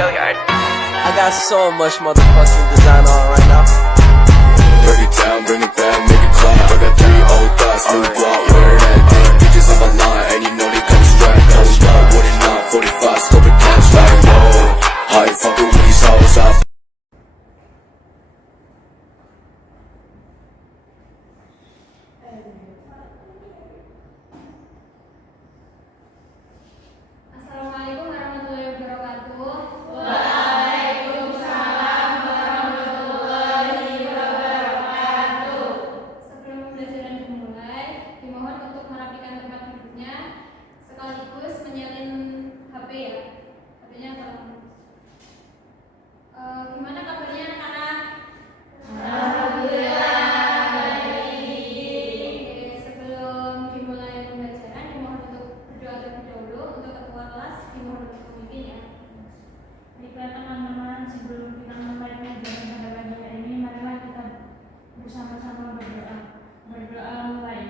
Hilliard. I got so much motherfucking design on right now. Break it down, bring it back, make it clap. I got 3 old thoughts, new guap, wear that thing. Bitches on my line, and you know they come strapped. Hold up, what it not, 45, scope it cash like whoa. How you fucking with these hoes up? Assalamualaikum warahmatullahi wabarakatuh. Sebelum pembelajaran dimulai, dimohon untuk merapikan tempat duduknya sekaligus menyalin HP ya. HP-nya tolong. Gimana kabarnya anak-anak? Sebelum dimulai pembelajaran, dimohon untuk berdoa terlebih dahulu. Untuk ketua kelas, dimohon untuk memimpin ya. Baiklah teman-teman, sebelum kita memulai pelajaran pada pagi hari ini, marilah kita bersama-sama berdoa. Berdoa mulai.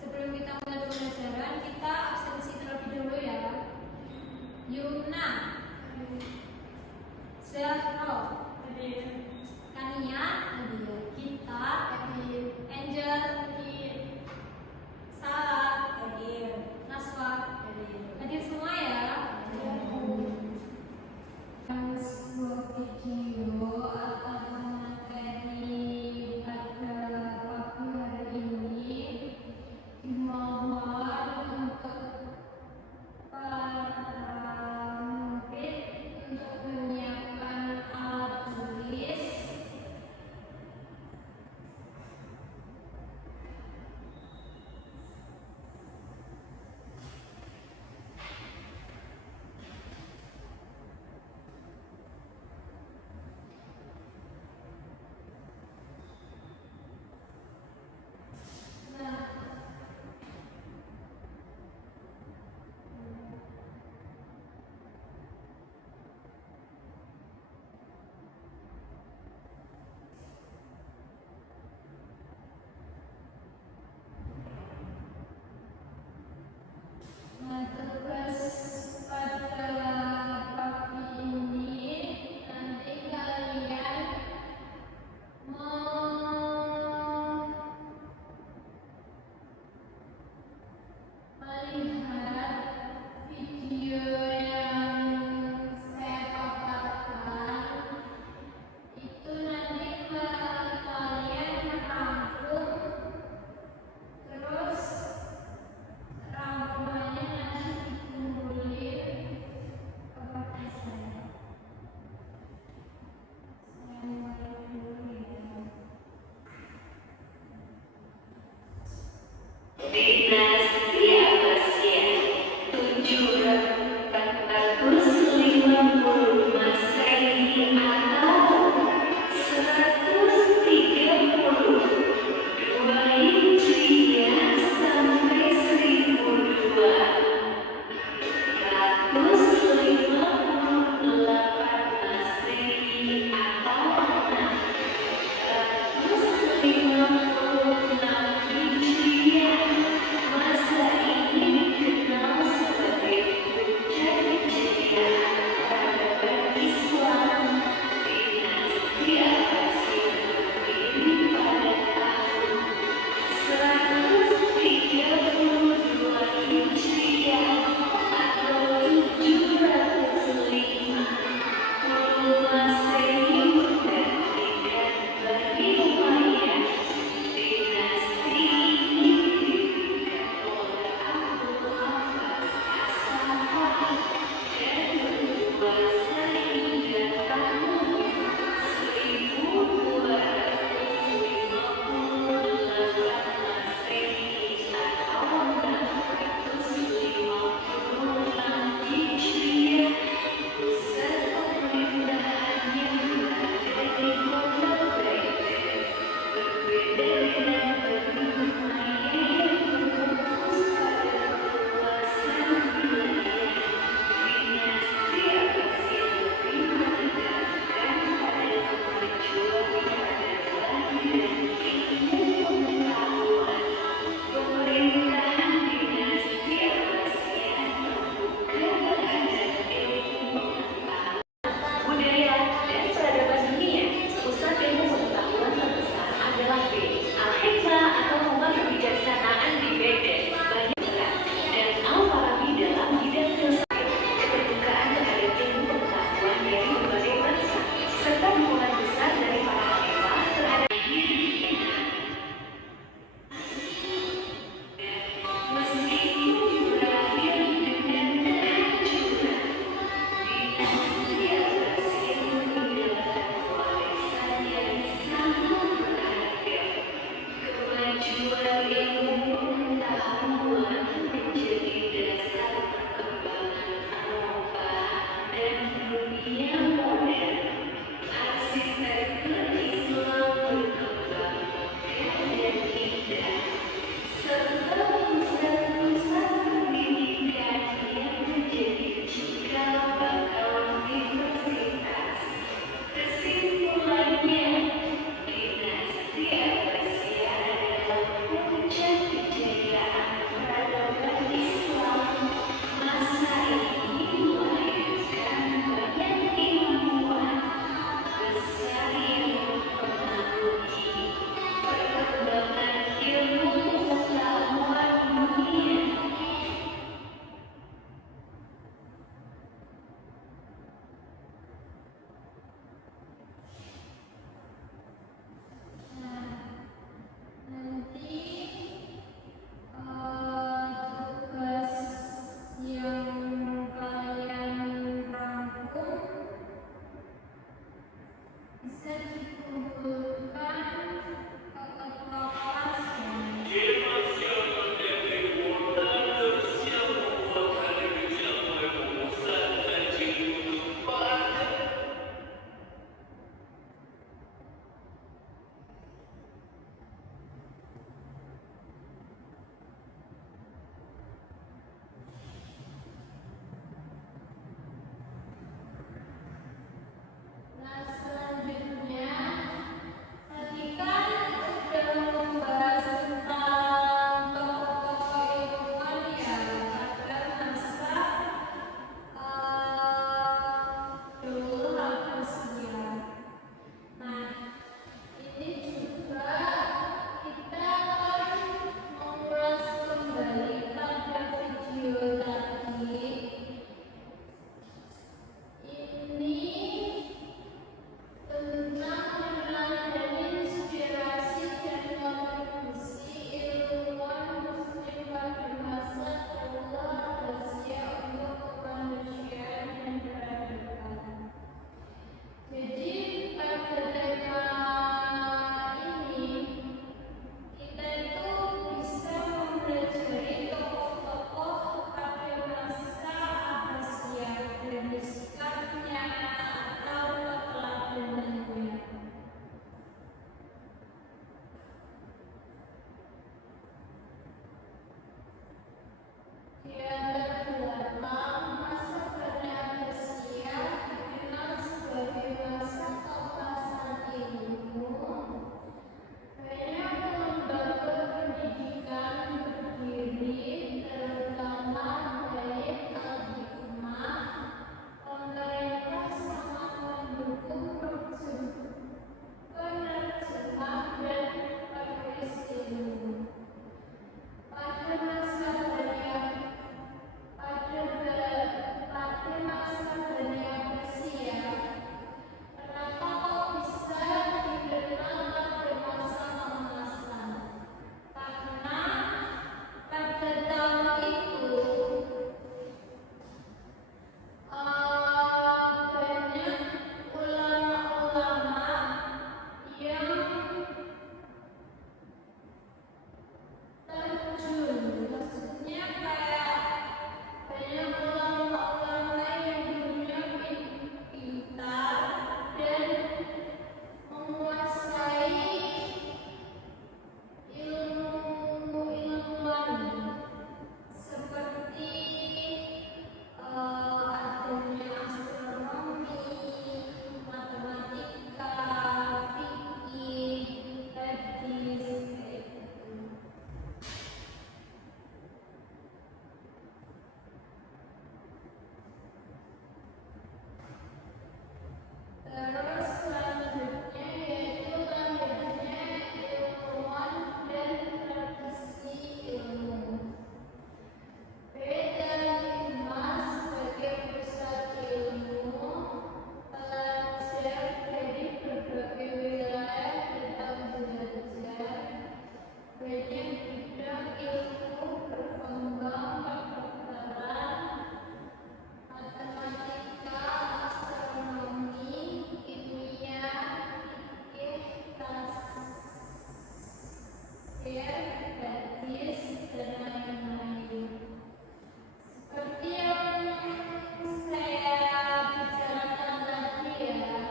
Sebelum kita mulai pembelajaran, kita absensi terlebih dahulu ya. Yuna, Zahro, Kania, Gita, Angel, Sarah, Naswa, hadir semua ya. Sebuah video atau materi pada pagi hari ini dimohon untuk para murid untuk menyiapkan alat tulis. Tugas pada pagi ini nanti kalian melihat video yang saya paparkan. Itu nanti kalian merangkum, terus rangkumannya nanti tafsir, hadis, dan lain-lain. Seperti yang saya bicarakan tadi ya,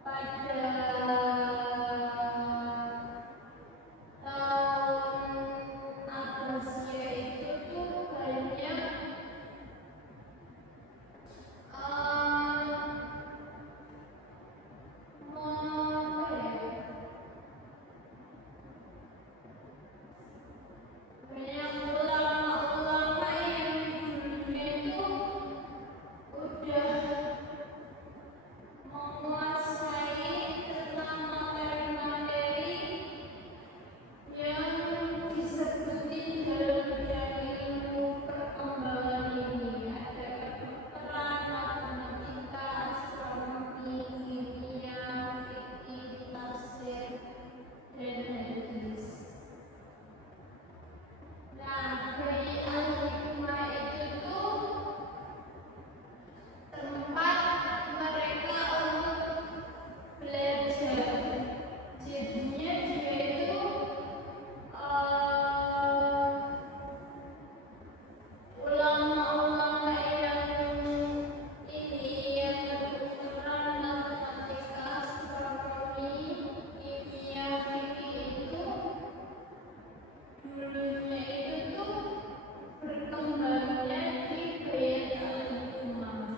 pada tahun atasnya itu tuh banyak banyak ulama-ulama yang dulunya itu udah menguasai tentang materi-materi yang disebutin dalam bidang ilmu perkembangan ini. Ada kedokteran, matematika, astronomi, kimia, fikih, tafsir, dan hadis. Nah, dari al-hikmah itu tuh tempat mereka untuk belajar. Jadinya dia itu ulama-ulama yang ini yang kedokteran, matematika, astronomi, kimia, fikih itu dulunya itu tuh berkembangnya di Bait al-Hikmah.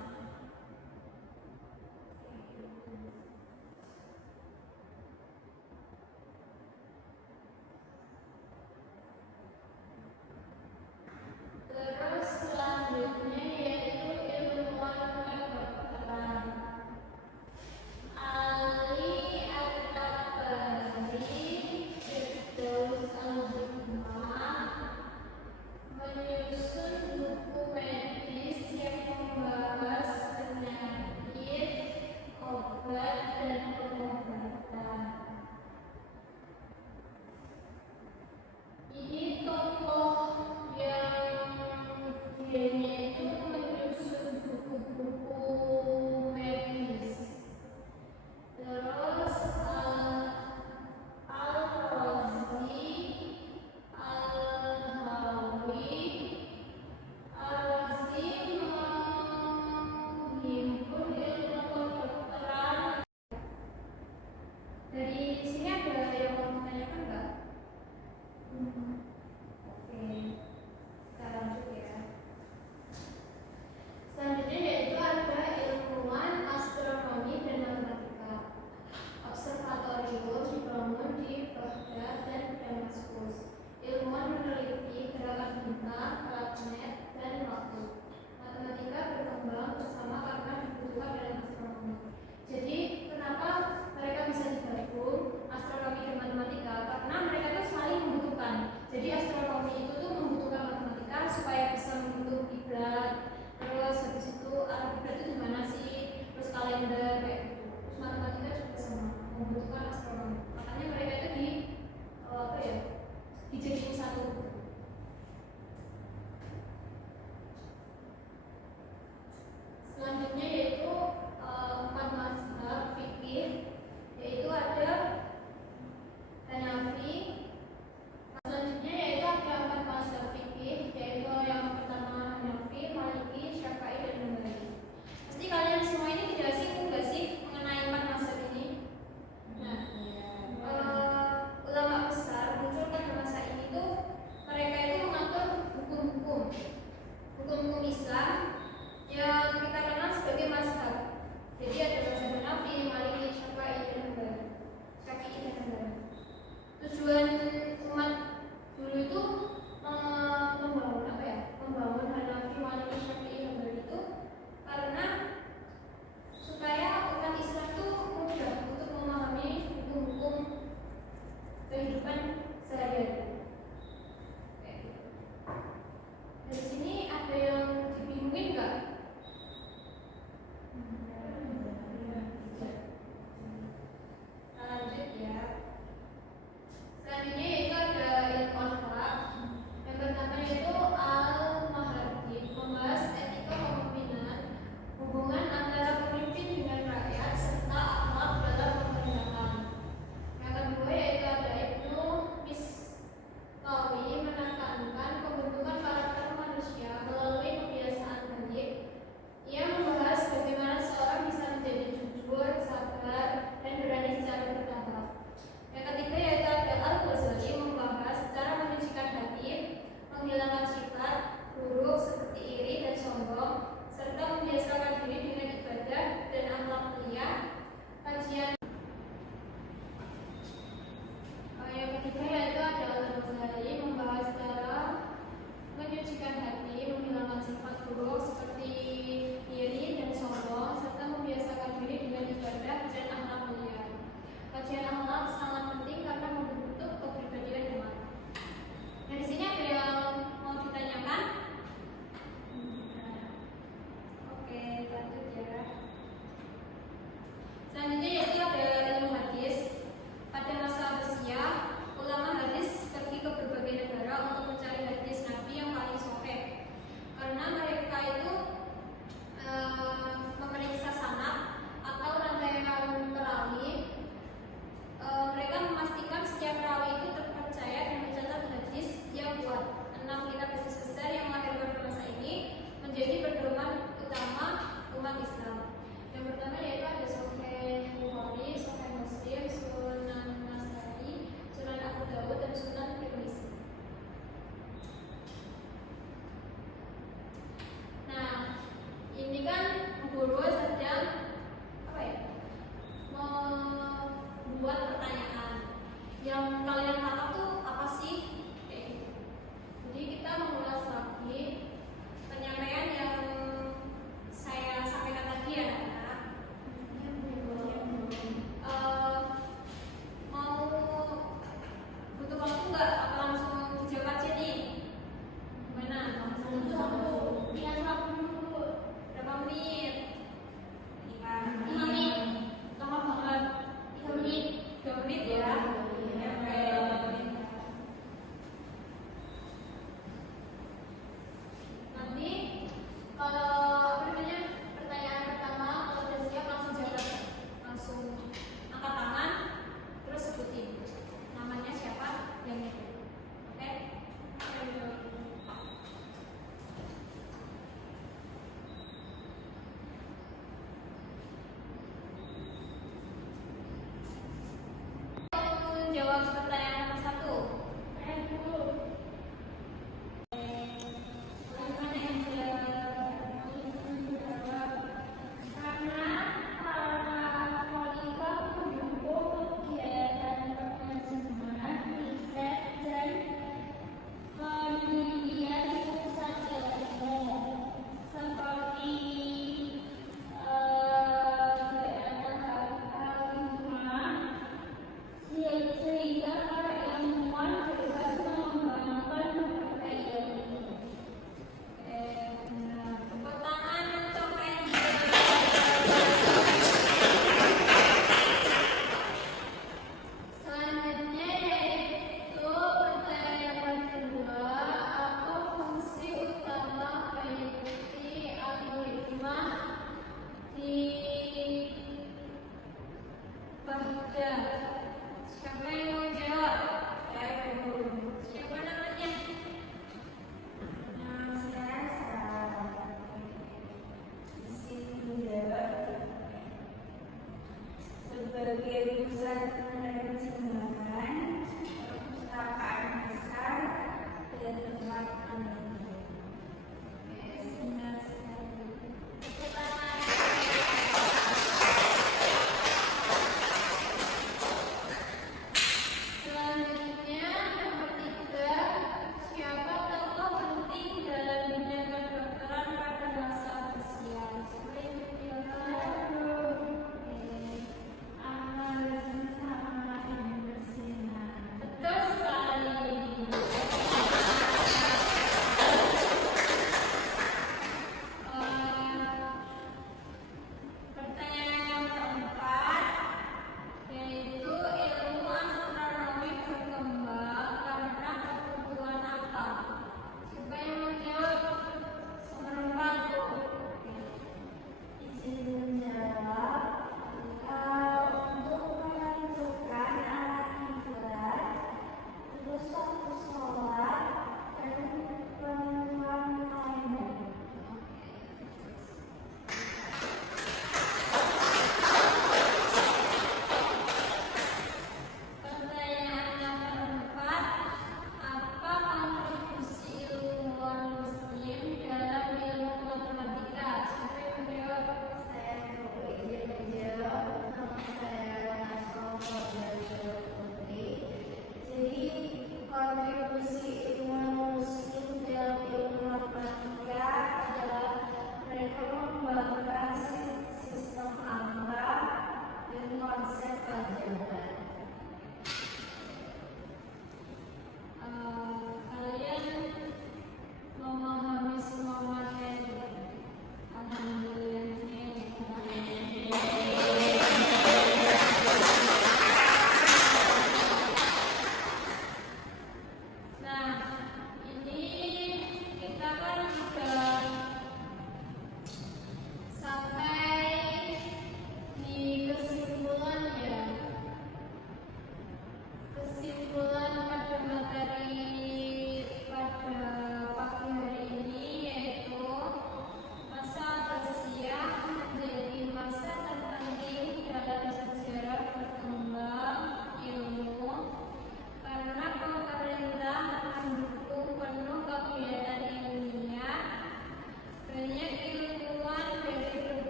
Terus selanjutnya yaitu ilmuwan kedokteran. Ali At-Tabari, Firdaus Al-Hikmah menyusun buku medis yang membahas penyakit, obat, dan pengobatan. Ini tokoh yang dianya itu menyusun buku-buku medis. Terus Al-Razi, Al-Hawi, Al-Razi menghimpun ilmu kedokteran. Dari sini ada yang mau menanyakan nggak? Oke, kita lanjut ya. Selanjutnya yaitu ada ilmuwan astronomi dan matematika. Observatorium dibangun di Baghdad dan Damaskus. Ilmuwan meneliti gerakan bintang, planet, dan waktu. Matematika berkembang bersama karena dibutuhkan dalam astronomi. Jadi kenapa mereka bisa digabung astronomi dan matematika? Karena mereka tuh saling membutuhkan. Jadi astronomi itu tuh membutuhkan matematika supaya bisa menghitung kiblat. Terus habis itu arah kiblat itu gimana sih? Terus kalender kayak gitu. Terus matematika juga sama membutuhkan astronomi. Makanya mereka itu dijadiin satu. Selanjutnya yaitu 4 mazhab fikih, yaitu ada Hanafi. Selanjutnya yaitu ada 4 mazhab fikih, yaitu yang pertama Hanafi, Maliki, Syafi'i, dan Hambali. Pasti kalian semua ini tidak singgung nggak sih mengenai 4 mazhab ini? Nah, menjawab pertanyaan nomor 1. Selanjutnya yaitu pertanyaan kedua, apa fungsi utama mengikuti algoritma di Bahda? Siapa yang mau jawab? Siapa namanya? Sebagai pusat pengendalian